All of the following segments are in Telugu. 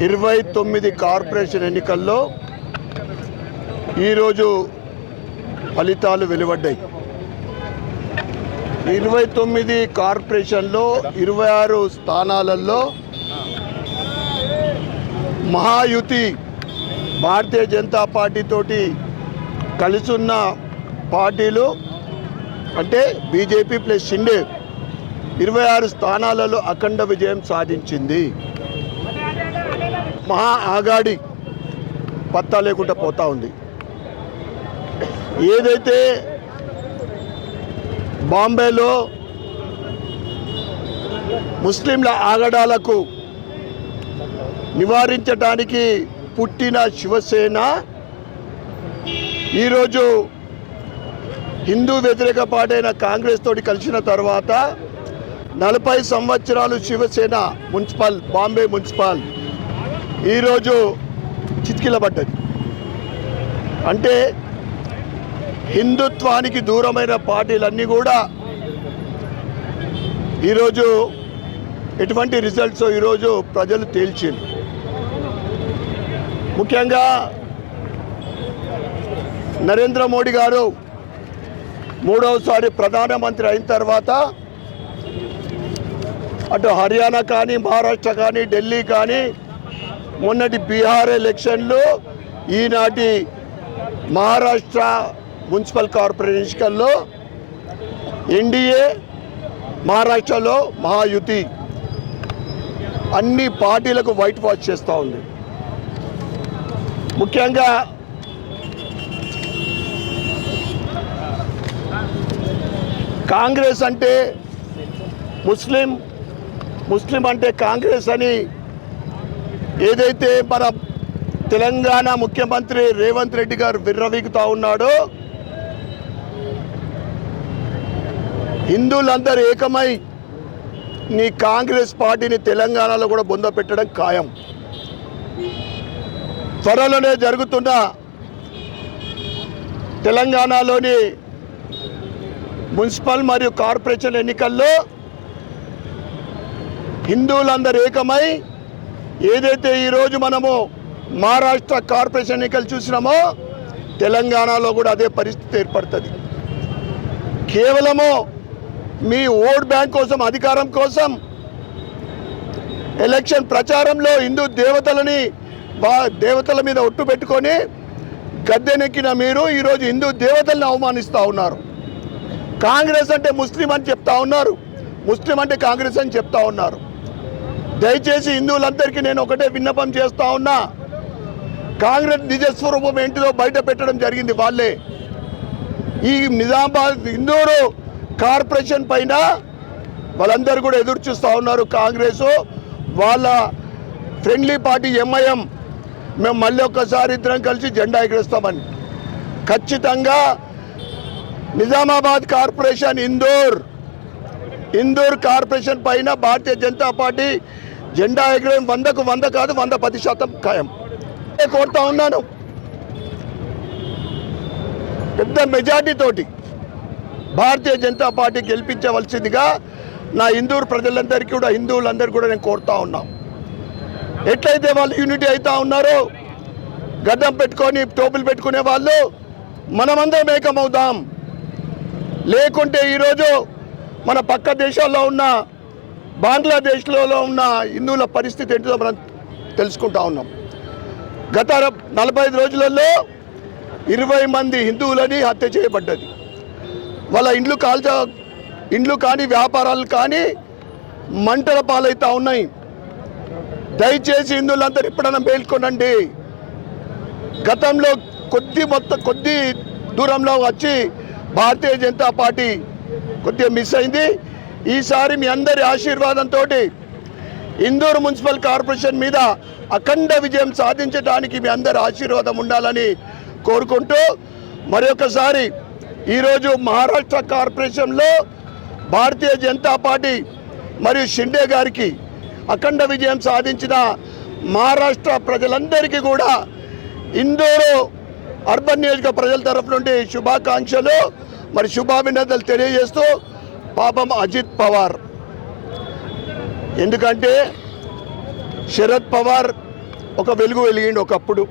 29 కార్పొరేషన్ ఎన్నికల్లో ఈరోజు ఫలితాలు వెలువడ్డాయి. 29 కార్పొరేషన్లో 26 స్థానాలలో మహాయుతి భారతీయ జనతా పార్టీ తోటి కలిసున్న పార్టీలు అంటే బీజేపీ ప్లస్ షిండే 26 స్థానాలలో అఖండ విజయం సాధించింది. మహా ఆగాడి పత్తా లేకుండా పోతా ఉంది. ఏదైతే బాంబేలో ముస్లింల ఆగడాలకు నివారించడానికి పుట్టిన శివసేన ఈరోజు హిందూ వ్యతిరేక పార్టీ అయిన కాంగ్రెస్ తోటి కలిసిన తర్వాత 40 సంవత్సరాలు శివసేన మున్సిపల్ బాంబే మున్సిపల్ ఈరోజు చితికిలబడ్డది. అంటే హిందుత్వానికి దూరమైన పార్టీలన్నీ కూడా ఈరోజు ఎటువంటి రిజల్ట్స్ ఈరోజు ప్రజలు తేల్చింది. ముఖ్యంగా నరేంద్ర మోడీ గారు 3వసారి ప్రధానమంత్రి అయిన తర్వాత అటు హర్యానా కానీ మహారాష్ట్ర కానీ ఢిల్లీ కానీ మొన్నటి బీహార్ ఎలక్షన్లు ఈనాటి మహారాష్ట్ర మున్సిపల్ కార్పొరేషన్ ఎన్నికల్లో ఎన్డీఏ మహారాష్ట్రలో మహాయుతి అన్ని పార్టీలకు వైట్ వాష్ చేస్తూ ఉంది. ముఖ్యంగా కాంగ్రెస్ అంటే ముస్లిం అంటే కాంగ్రెస్ అని ఏదైతే మన తెలంగాణ ముఖ్యమంత్రి రేవంత్ రెడ్డి గారు విర్రవీగుతూ ఉన్నాడో, హిందువులందరూ ఏకమై నీ కాంగ్రెస్ పార్టీని తెలంగాణలో కూడా బొంద పెట్టడం ఖాయం. త్వరలోనే జరుగుతున్న తెలంగాణలోని మున్సిపల్ మరియు కార్పొరేషన్ ఎన్నికల్లో హిందువులందరూ ఏకమై ఏదైతే ఈరోజు మనము మహారాష్ట్ర కార్పొరేషన్ ఎన్నికలు చూసినామో తెలంగాణలో కూడా అదే పరిస్థితి ఏర్పడుతుంది. కేవలము మీ ఓట్ బ్యాంక్ కోసం, అధికారం కోసం ఎలక్షన్ ప్రచారంలో హిందూ దేవతల మీద ఒట్టు పెట్టుకొని గద్దెనెక్కిన మీరు ఈరోజు హిందూ దేవతలను అవమానిస్తూ ఉన్నారు. కాంగ్రెస్ అంటే ముస్లిం అని చెప్తా ఉన్నారు, ముస్లిం అంటే కాంగ్రెస్ అని చెప్తా ఉన్నారు. దయచేసి హిందువులందరికీ నేను ఒకటే విన్నపం చేస్తూ ఉన్నా, కాంగ్రెస్ నిజస్వరూపం ఏంటిదో బయట పెట్టడం జరిగింది వాళ్ళే. ఈ నిజామాబాద్ ఇందూరు కార్పొరేషన్ పైన వాళ్ళందరూ కూడా ఎదురు చూస్తూ ఉన్నారు. కాంగ్రెస్ వాళ్ళ ఫ్రెండ్లీ పార్టీ ఎంఐఎం మేము మళ్ళీ ఒక్కసారి ఇద్దరం కలిసి జెండా ఎగరేస్తామని. ఖచ్చితంగా నిజామాబాద్ కార్పొరేషన్ ఇందూర్ కార్పొరేషన్ పైన భారతీయ జనతా పార్టీ జెండా ఎగరేయం 100కు 100 కాదు 110% ఖాయం. కోరుతా ఉన్నాను, పెద్ద మెజార్టీ తోటి భారతీయ జనతా పార్టీ గెలిపించవలసిందిగా నా ఇందూరు ప్రజలందరికీ కూడా, హిందువులందరికీ కూడా నేను కోరుతా ఉన్నాం. ఎట్లయితే వాళ్ళు యూనిటీ అవుతా ఉన్నారో, గడ్డం పెట్టుకొని టోపులు పెట్టుకునే వాళ్ళు మనమందరం ఏకమవుదాం. లేకుంటే ఈరోజు మన పక్క దేశాల్లో ఉన్న బంగ్లాదేశ్లో ఉన్న హిందువుల పరిస్థితి ఏంటిదో మనం తెలుసుకుంటా ఉన్నాం. గత 45 రోజులలో 20 మంది హిందువులని హత్య చేయబడ్డది. వాళ్ళ ఇండ్లు కానీ వ్యాపారాలు కానీ మంటల పాలవుతూ ఉన్నాయి. దయచేసి హిందువులందరూ ఎప్పుడైనా మేల్కొనండి. గతంలో కొద్ది దూరంలో వచ్చి భారతీయ జనతా పార్టీ కొద్దిగా మిస్ అయింది. ఈసారి మీ అందరి ఆశీర్వాదంతో ఇందూరు మున్సిపల్ కార్పొరేషన్ మీద అఖండ విజయం సాధించడానికి మీ అందరి ఆశీర్వాదం ఉండాలని కోరుకుంటూ మరొకసారి ఈరోజు మహారాష్ట్ర కార్పొరేషన్లో భారతీయ జనతా పార్టీ మరియు షిండే గారికి అఖండ విజయం సాధించిన మహారాష్ట్ర ప్రజలందరికీ కూడా ఇందూరు అర్బన్ నియోజక ప్రజల తరఫు నుండి శుభాకాంక్షలు మరి శుభాభినందనలు తెలియజేస్తూ పాపం అజిత్ పవార్, ఎందుకంటే శరద్ పవార్ ఒక వెలుగు వెలిగిండు ఒకప్పుడు.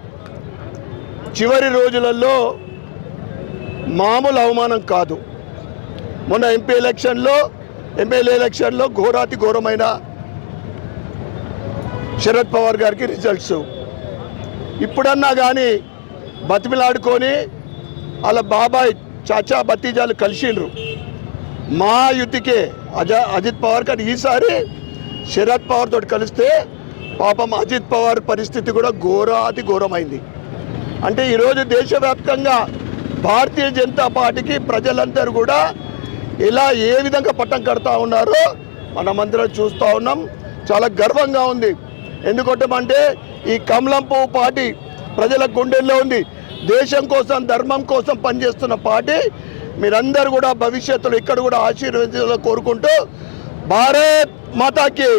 చివరి రోజులలో మామూలు అవమానం కాదు. మొన్న ఎమ్మెల్యే ఎలక్షన్లో ఘోరాతి ఘోరమైన శరద్ పవార్ గారికి రిజల్ట్స్. ఇప్పుడన్నా కానీ బతిమిలాడుకొని వాళ్ళ బాబాయ్ చాచా భతీజాలు కలిసిండ్రు మా యుతికే అజిత్ పవార్. కానీ ఈసారి శరద్ పవార్ తోటి కలిస్తే పాపం అజిత్ పవార్ పరిస్థితి కూడా ఘోరాతి ఘోరమైంది. అంటే ఈరోజు దేశవ్యాప్తంగా భారతీయ జనతా పార్టీకి ప్రజలందరూ కూడా ఇలా ఏ విధంగా పట్టం కడతా ఉన్నారో మనమందరం చూస్తూ ఉన్నాం. చాలా గర్వంగా ఉంది. ఎందుకంటే ఈ కమలం పువ్వు పార్టీ ప్రజల గుండెల్లో ఉంది. దేశం కోసం ధర్మం కోసం పనిచేస్తున్న పార్టీ. మీరందరూ కూడా భవిష్యత్తులో ఇక్కడ కూడా ఆశీర్వదించాలని కోరుకుంటూ భారత్ మాతాకి